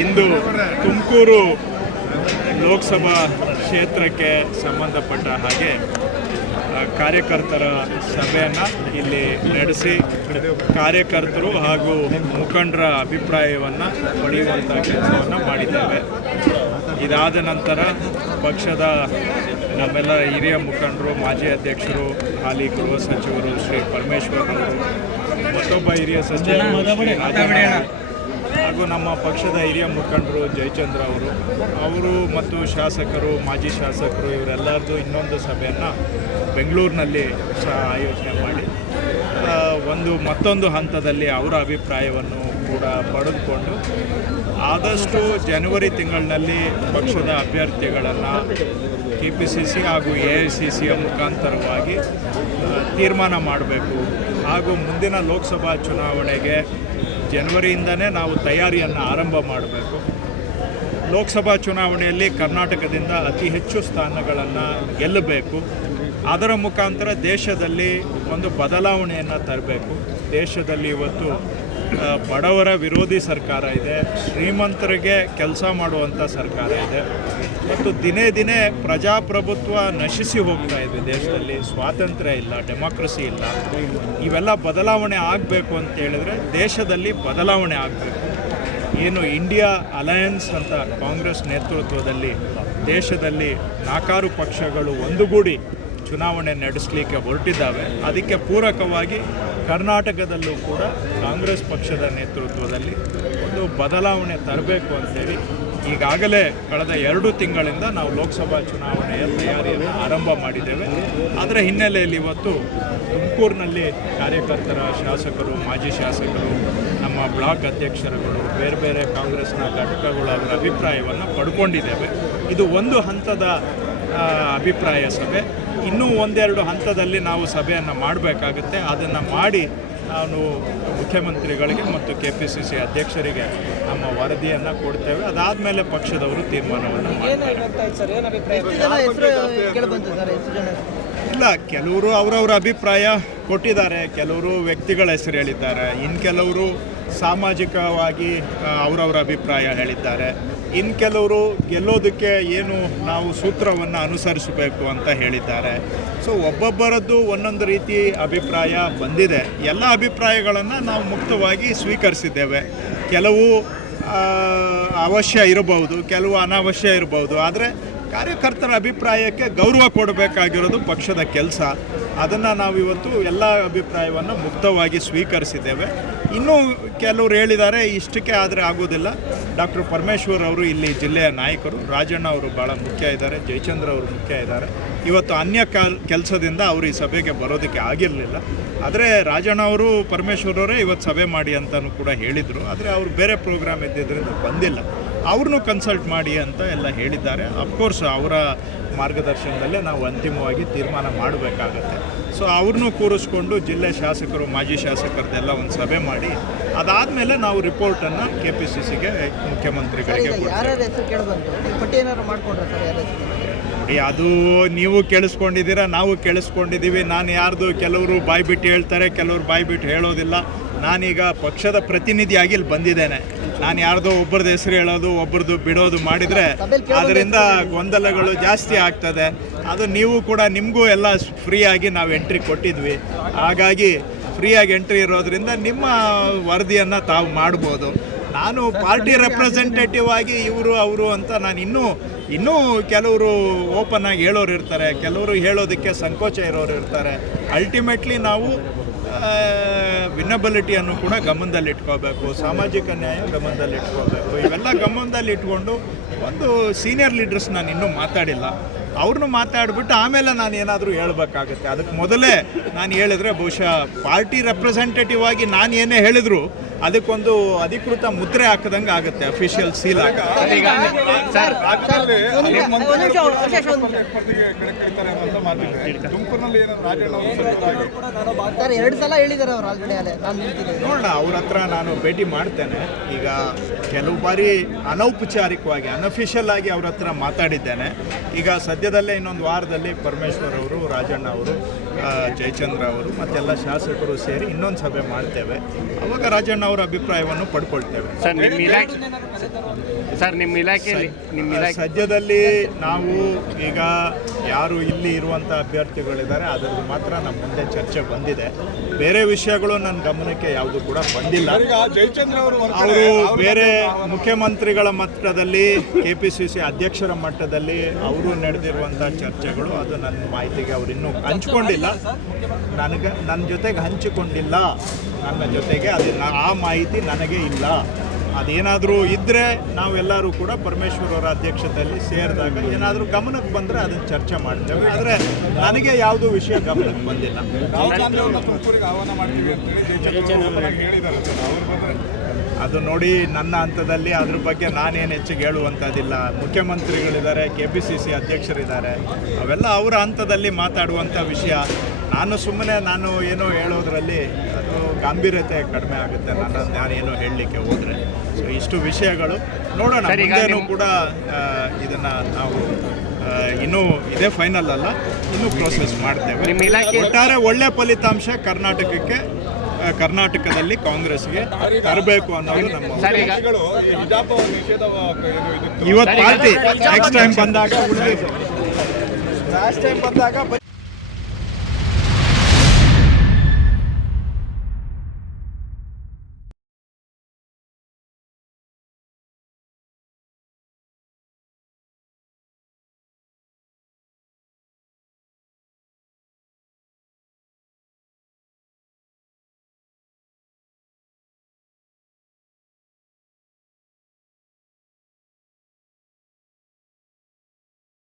ಇಂದು ತುಮಕೂರು ಲೋಕಸಭಾ ಕ್ಷೇತ್ರಕ್ಕೆ ಸಂಬಂಧಪಟ್ಟ ಹಾಗೆ ಕಾರ್ಯಕರ್ತರ ಸಭೆಯನ್ನು ಇಲ್ಲಿ ನಡೆಸಿ ಕಾರ್ಯಕರ್ತರು ಹಾಗೂ ಮುಖಂಡರ ಅಭಿಪ್ರಾಯವನ್ನು ಪಡೆಯುವಂಥ ಕೆಲಸವನ್ನು ಮಾಡಿದ್ದೇವೆ ಇದಾದ ನಂತರ ಪಕ್ಷದ ನಮ್ಮೆಲ್ಲ ಹಿರಿಯ ಮುಖಂಡರು ಮಾಜಿ ಅಧ್ಯಕ್ಷರು ಹಾಲಿ ಗೃಹ ಸಚಿವರು ಶ್ರೀ ಪರಮೇಶ್ವರ್ ಅವರು ಮತ್ತೊಬ್ಬ ಹಿರಿಯ ಸಚಿವರು ಹಾಗೂ ನಮ್ಮ ಪಕ್ಷದ ಹಿರಿಯ ಮುಖಂಡರು ಜಯಚಂದ್ರ ಅವರು ಅವರು ಮತ್ತು ಶಾಸಕರು ಮಾಜಿ ಶಾಸಕರು ಇವರೆಲ್ಲರದ್ದು ಇನ್ನೊಂದು ಸಭೆಯನ್ನು ಬೆಂಗಳೂರಿನಲ್ಲಿ ಸಹ ಆಯೋಜನೆ ಮಾಡಿ ಒಂದು ಮತ್ತೊಂದು ಹಂತದಲ್ಲಿ ಅವರ ಅಭಿಪ್ರಾಯವನ್ನು ಕೂಡ ಪಡೆದುಕೊಂಡು ಆದಷ್ಟು ಜನವರಿ ತಿಂಗಳಿನಲ್ಲಿ ಪಕ್ಷದ ಅಭ್ಯರ್ಥಿಗಳನ್ನು ಕೆ ಪಿ ಸಿ ಸಿ ಹಾಗೂ ಎ ಐ ಸಿ ಸಿಯ ಮುಖಾಂತರವಾಗಿ ತೀರ್ಮಾನ ಮಾಡಬೇಕು ಹಾಗೂ ಮುಂದಿನ ಲೋಕಸಭಾ ಚುನಾವಣೆಗೆ ಜನವರಿಯಿಂದನೇ ನಾವು ತಯಾರಿಯನ್ನು ಆರಂಭ ಮಾಡಬೇಕು ಲೋಕಸಭಾ ಚುನಾವಣೆಯಲ್ಲಿ ಕರ್ನಾಟಕದಿಂದ ಅತಿ ಹೆಚ್ಚು ಸ್ಥಾನಗಳನ್ನು ಗೆಲ್ಲಬೇಕು ಅದರ ಮುಖಾಂತರ ದೇಶದಲ್ಲಿ ಒಂದು ಬದಲಾವಣೆಯನ್ನು ತರಬೇಕು ದೇಶದಲ್ಲಿ ಇವತ್ತು ಬಡವರ ವಿರೋಧಿ ಸರ್ಕಾರ ಇದೆ ಶ್ರೀಮಂತರಿಗೆ ಕೆಲಸ ಮಾಡುವಂಥ ಸರ್ಕಾರ ಇದೆ ಮತ್ತು ದಿನೇ ದಿನೇ ಪ್ರಜಾಪ್ರಭುತ್ವ ನಶಿಸಿ ಹೋಗ್ತಾ ಇದೆ ದೇಶದಲ್ಲಿ ಸ್ವಾತಂತ್ರ್ಯ ಇಲ್ಲ ಡೆಮಾಕ್ರಸಿ ಇಲ್ಲ ಇವೆಲ್ಲ ಬದಲಾವಣೆ ಆಗಬೇಕು ಅಂತ ಹೇಳಿದ್ರೆ ದೇಶದಲ್ಲಿ ಬದಲಾವಣೆ ಆಗಬೇಕು ಏನು ಇಂಡಿಯಾ ಅಲಯನ್ಸ್ ಅಂತ ಕಾಂಗ್ರೆಸ್ ನೇತೃತ್ವದಲ್ಲಿ ದೇಶದಲ್ಲಿ ನಾಲ್ಕಾರು ಪಕ್ಷಗಳು ಒಂದುಗೂಡಿ ಚುನಾವಣೆ ನಡೆಸಲಿಕ್ಕೆ ಹೊರಟಿದ್ದಾವೆ ಅದಕ್ಕೆ ಪೂರಕವಾಗಿ ಕರ್ನಾಟಕದಲ್ಲೂ ಕೂಡ ಕಾಂಗ್ರೆಸ್ ಪಕ್ಷದ ನೇತೃತ್ವದಲ್ಲಿ ಒಂದು ಬದಲಾವಣೆ ತರಬೇಕು ಅಂತೇಳಿ ಈಗಾಗಲೇ ಕಳೆದ ಎರಡು ತಿಂಗಳಿಂದ ನಾವು ಲೋಕಸಭಾ ಚುನಾವಣೆಯ ತಯಾರಿಯನ್ನು ಆರಂಭ ಮಾಡಿದ್ದೇವೆ ಅದರ ಹಿನ್ನೆಲೆಯಲ್ಲಿ ಇವತ್ತು ತುಮಕೂರಿನಲ್ಲಿ ಕಾರ್ಯಕರ್ತರ ಶಾಸಕರು ಮಾಜಿ ಶಾಸಕರು ನಮ್ಮ ಬ್ಲಾಕ್ ಅಧ್ಯಕ್ಷರುಗಳು ಬೇರೆ ಬೇರೆ ಕಾಂಗ್ರೆಸ್ನ ಘಟಕಗಳು ಅವರ ಅಭಿಪ್ರಾಯವನ್ನು ಪಡ್ಕೊಂಡಿದ್ದೇವೆ ಇದು ಒಂದು ಹಂತದ ಅಭಿಪ್ರಾಯ ಸಭೆ ಇನ್ನೂ ಒಂದೆರಡು ಹಂತದಲ್ಲಿ ನಾವು ಸಭೆಯನ್ನು ಮಾಡಬೇಕಾಗುತ್ತೆ ಅದನ್ನು ಮಾಡಿ ನಾನು ಮುಖ್ಯಮಂತ್ರಿಗಳಿಗೆ ಮತ್ತು ಕೆ ಪಿ ಸಿ ಸಿ ಅಧ್ಯಕ್ಷರಿಗೆ ನಮ್ಮ ವರದಿಯನ್ನು ಕೊಡ್ತೇವೆ ಅದಾದ ಮೇಲೆ ಪಕ್ಷದವರು ತೀರ್ಮಾನವನ್ನು ಇಲ್ಲ ಕೆಲವರು ಅವರವರ ಅಭಿಪ್ರಾಯ ಕೊಟ್ಟಿದ್ದಾರೆ ಕೆಲವರು ವ್ಯಕ್ತಿಗಳ ಹೆಸರು ಹೇಳಿದ್ದಾರೆ ಇನ್ನು ಕೆಲವರು ಸಾಮಾಜಿಕವಾಗಿ ಅವರವರ ಅಭಿಪ್ರಾಯ ಹೇಳಿದ್ದಾರೆ ಇನ್ನು ಕೆಲವರು ಗೆಲ್ಲೋದಕ್ಕೆ ಏನು ನಾವು ಸೂತ್ರವನ್ನು ಅನುಸರಿಸಬೇಕು ಅಂತ ಹೇಳಿದ್ದಾರೆ ಸೊ ಒಬ್ಬೊಬ್ಬರದ್ದು ಒಂದೊಂದು ರೀತಿ ಅಭಿಪ್ರಾಯ ಬಂದಿದೆ ಎಲ್ಲ ಅಭಿಪ್ರಾಯಗಳನ್ನು ನಾವು ಮುಕ್ತವಾಗಿ ಸ್ವೀಕರಿಸಿದ್ದೇವೆ ಕೆಲವು ಅವಶ್ಯ ಇರಬಹುದು ಕೆಲವು ಅನಾವಶ್ಯ ಇರಬಹುದು ಆದರೆ ಕಾರ್ಯಕರ್ತರ ಅಭಿಪ್ರಾಯಕ್ಕೆ ಗೌರವ ಕೊಡಬೇಕಾಗಿರೋದು ಪಕ್ಷದ ಕೆಲಸ ಅದನ್ನು ಇವತ್ತು ಎಲ್ಲ ಅಭಿಪ್ರಾಯವನ್ನು ಮುಕ್ತವಾಗಿ ಸ್ವೀಕರಿಸಿದ್ದೇವೆ ಇನ್ನೂ ಕೆಲವರು ಹೇಳಿದ್ದಾರೆ ಇಷ್ಟಕ್ಕೆ ಆದರೆ ಆಗೋದಿಲ್ಲ ಡಾಕ್ಟರ್ ಪರಮೇಶ್ವರ್ ಅವರು ಇಲ್ಲಿ ಜಿಲ್ಲೆಯ ನಾಯಕರು ರಾಜಣ್ಣ ಅವರು ಭಾಳ ಮುಖ್ಯ ಇದ್ದಾರೆ ಜಯಚಂದ್ರ ಅವರು ಮುಖ್ಯ ಇದ್ದಾರೆ ಇವತ್ತು ಅನ್ಯ ಕಾಲ್ ಕೆಲಸದಿಂದ ಅವರು ಈ ಸಭೆಗೆ ಬರೋದಕ್ಕೆ ಆಗಿರಲಿಲ್ಲ ಆದರೆ ರಾಜಣ್ಣ ಅವರು ಪರಮೇಶ್ವರ್ ಅವರೇ ಇವತ್ತು ಸಭೆ ಮಾಡಿ ಅಂತಲೂ ಕೂಡ ಹೇಳಿದರು ಆದರೆ ಅವರು ಬೇರೆ ಪ್ರೋಗ್ರಾಮ್ ಇದ್ದಿದ್ದರಿಂದ ಬಂದಿಲ್ಲ ಅವ್ರನ್ನೂ ಕನ್ಸಲ್ಟ್ ಮಾಡಿ ಅಂತ ಎಲ್ಲ ಹೇಳಿದ್ದಾರೆ ಅಫ್ಕೋರ್ಸ್ ಅವರ ಮಾರ್ಗದರ್ಶನದಲ್ಲೇ ನಾವು ಅಂತಿಮವಾಗಿ ತೀರ್ಮಾನ ಮಾಡಬೇಕಾಗತ್ತೆ ಸೊ ಅವ್ರನ್ನೂ ಕೂರಿಸ್ಕೊಂಡು ಜಿಲ್ಲೆ ಶಾಸಕರು ಮಾಜಿ ಶಾಸಕರದೆಲ್ಲ ಒಂದು ಸಭೆ ಮಾಡಿ ಅದಾದಮೇಲೆ ನಾವು ರಿಪೋರ್ಟನ್ನು ಕೆ ಪಿ ಸಿ ಸಿಗೆ ಮುಖ್ಯಮಂತ್ರಿಗಳಿಗೆ ನೋಡಿ ಅದು ನೀವು ಕೇಳಿಸ್ಕೊಂಡಿದ್ದೀರಾ ನಾವು ಕೇಳಿಸ್ಕೊಂಡಿದ್ದೀವಿ ನಾನು ಯಾರ್ದು ಕೆಲವರು ಬಾಯ್ಬಿಟ್ಟು ಹೇಳ್ತಾರೆ ಕೆಲವರು ಬಾಯ್ಬಿಟ್ಟು ಹೇಳೋದಿಲ್ಲ ನಾನೀಗ ಪಕ್ಷದ ಪ್ರತಿನಿಧಿಯಾಗಿ ಇಲ್ಲಿ ಬಂದಿದ್ದೇನೆ ನಾನು ಯಾರ್ದೋ ಒಬ್ಬರದ್ದು ಹೆಸರು ಹೇಳೋದು ಒಬ್ಬರದು ಬಿಡೋದು ಮಾಡಿದರೆ ಅದರಿಂದ ಗೊಂದಲಗಳು ಜಾಸ್ತಿ ಆಗ್ತದೆ ಅದು ನೀವು ಕೂಡ ನಿಮಗೂ ಎಲ್ಲ ಫ್ರೀಯಾಗಿ ನಾವು ಎಂಟ್ರಿ ಕೊಟ್ಟಿದ್ವಿ ಹಾಗಾಗಿ ಫ್ರೀಯಾಗಿ ಎಂಟ್ರಿ ಇರೋದ್ರಿಂದ ನಿಮ್ಮ ವರದಿಯನ್ನು ತಾವು ಮಾಡ್ಬೋದು ನಾನು ಪಾರ್ಟಿ ರೆಪ್ರೆಸೆಂಟೇಟಿವ್ ಆಗಿ ಇವರು ಅವರು ಅಂತ ನಾನು ಇನ್ನೂ ಇನ್ನೂ ಕೆಲವರು ಓಪನ್ ಆಗಿ ಹೇಳೋರು ಇರ್ತಾರೆ ಕೆಲವರು ಹೇಳೋದಕ್ಕೆ ಸಂಕೋಚ ಇರೋರು ಇರ್ತಾರೆ ಅಲ್ಟಿಮೇಟ್ಲಿ ನಾವು ವಿನಬಿಲಿಟಿಯನ್ನು ಕೂಡ ಗಮನದಲ್ಲಿಟ್ಕೋಬೇಕು ಸಾಮಾಜಿಕ ನ್ಯಾಯ ಗಮನದಲ್ಲಿಟ್ಕೋಬೇಕು ಇವೆಲ್ಲ ಗಮನದಲ್ಲಿಟ್ಕೊಂಡು ಒಂದು ಸೀನಿಯರ್ ಲೀಡರ್ಸ್ ನಾನು ಇನ್ನೂ ಮಾತಾಡಿಲ್ಲ ಅವ್ರನ್ನೂ ಮಾತಾಡಿಬಿಟ್ಟು ಆಮೇಲೆ ನಾನು ಏನಾದರೂ ಹೇಳಬೇಕಾಗುತ್ತೆ ಅದಕ್ಕೆ ಮೊದಲೇ ನಾನು ಹೇಳಿದ್ರೆ ಬಹುಶಃ ಪಾರ್ಟಿ ರೆಪ್ರೆಸೆಂಟೇಟಿವ್ ಆಗಿ ನಾನು ಏನೇ ಹೇಳಿದರೂ ಅದಕ್ಕೊಂದು ಅಧಿಕೃತ ಮುದ್ರೆ ಹಾಕದಂಗ ಆಗುತ್ತೆ ಅಫಿಷಿಯಲ್ ಸೀಲ್ ನೋಡೋಣ ಅವ್ರ ಹತ್ರ ನಾನು ಭೇಟಿ ಮಾಡ್ತೇನೆ ಈಗ ಕೆಲವು ಬಾರಿ ಅನೌಪಚಾರಿಕವಾಗಿ ಅನ್ಅಫಿಷಿಯಲ್ ಆಗಿ ಅವ್ರ ಹತ್ರ ಮಾತಾಡಿದ್ದೇನೆ ಈಗ ಸದ್ಯದಲ್ಲೇ ಇನ್ನೊಂದು ವಾರದಲ್ಲಿ ಪರಮೇಶ್ವರ್ ಅವರು ರಾಜಣ್ಣ ಅವರು ಜಯಚಂದ್ರ ಅವರು ಮತ್ತೆಲ್ಲ ಶಾಸಕರು ಸೇರಿ ಇನ್ನೊಂದು ಸಭೆ ಮಾಡ್ತೇವೆ ಅವಾಗ ರಾಜಣ್ಣ ಅವರ ಅಭಿಪ್ರಾಯವನ್ನು ಪಡ್ಕೊಳ್ತೇವೆ ಸರ್ ನಿಮ್ಮ ಇಲಾಖೆ ಸರ್ ನಿಮ್ಮ ಇಲಾಖೆ ನಿಮ್ಮ ಇಲಾಖೆ ಸದ್ಯದಲ್ಲಿ ನಾವು ಈಗ ಯಾರು ಇಲ್ಲಿ ಇರುವಂಥ ಅಭ್ಯರ್ಥಿಗಳಿದ್ದಾರೆ ಅದರಲ್ಲಿ ಮಾತ್ರ ನಮ್ಮ ಮುಂದೆ ಚರ್ಚೆ ಬಂದಿದೆ ಬೇರೆ ವಿಷಯಗಳು ನನ್ನ ಗಮನಕ್ಕೆ ಯಾವುದು ಕೂಡ ಬಂದಿಲ್ಲ ಅವರು ಬೇರೆ ಮುಖ್ಯಮಂತ್ರಿಗಳ ಮಟ್ಟದಲ್ಲಿ ಕೆ ಪಿ ಸಿ ಸಿ ಅಧ್ಯಕ್ಷರ ಮಟ್ಟದಲ್ಲಿ ಅವರು ನಡೆದಿರುವಂಥ ಚರ್ಚೆಗಳು ಅದು ನನ್ನ ಮಾಹಿತಿಗೆ ಅವರು ಇನ್ನೂ ಹಂಚಿಕೊಂಡಿಲ್ಲ ನನಗೆ ನನ್ನ ಜೊತೆಗೆ ಹಂಚಿಕೊಂಡಿಲ್ಲ ನನ್ನ ಜೊತೆಗೆ ಅದು ಆ ಮಾಹಿತಿ ನನಗೆ ಇಲ್ಲ ಅದೇನಾದರೂ ಇದ್ದರೆ ನಾವೆಲ್ಲರೂ ಕೂಡ ಪರಮೇಶ್ವರವರ ಅಧ್ಯಕ್ಷತೆಯಲ್ಲಿ ಸೇರಿದಾಗ ಏನಾದರೂ ಗಮನಕ್ಕೆ ಬಂದರೆ ಅದನ್ನು ಚರ್ಚೆ ಮಾಡ್ತೇವೆ ಆದರೆ ನನಗೆ ಯಾವುದೂ ವಿಷಯ ಗಮನಕ್ಕೆ ಬಂದಿಲ್ಲ ಅದು ನೋಡಿ ನನ್ನ ಹಂತದಲ್ಲಿ ಅದ್ರ ಬಗ್ಗೆ ನಾನೇನು ಹೆಚ್ಚಿಗೆ ಹೇಳುವಂಥದ್ದಿಲ್ಲ ಮುಖ್ಯಮಂತ್ರಿಗಳಿದ್ದಾರೆ ಕೆ ಪಿ ಸಿ ಸಿ ಅಧ್ಯಕ್ಷರಿದ್ದಾರೆ ಅವೆಲ್ಲ ಅವರ ಹಂತದಲ್ಲಿ ಮಾತಾಡುವಂಥ ವಿಷಯ ನಾನು ಸುಮ್ಮನೆ ನಾನು ಏನೋ ಹೇಳೋದ್ರಲ್ಲಿ ಗಾಂಭೀರ್ಯತೆ ಕಡಿಮೆ ಆಗುತ್ತೆ ನನ್ನ ನಾನೇನು ಹೇಳಲಿಕ್ಕೆ ಹೋದರೆ ಸೊ ಇಷ್ಟು ವಿಷಯಗಳು ನೋಡೋಣ ಮುಂದೇನು ಕೂಡ ಇದನ್ನು ನಾವು ಇನ್ನೂ ಇದೇ ಫೈನಲ್ ಅಲ್ಲ ಇನ್ನೂ ಪ್ರೋಸೆಸ್ ಮಾಡ್ತೇವೆ ಒಟ್ಟಾರೆ ಒಳ್ಳೆ ಫಲಿತಾಂಶ ಕರ್ನಾಟಕಕ್ಕೆ ಕರ್ನಾಟಕದಲ್ಲಿ ಕಾಂಗ್ರೆಸ್ಗೆ ತರಬೇಕು ಅನ್ನೋದು ನಮ್ಮ ಇವತ್ತು ಪಾರ್ಟಿ ನೆಕ್ಸ್ಟ್ ಟೈಮ್ ಬಂದಾಗ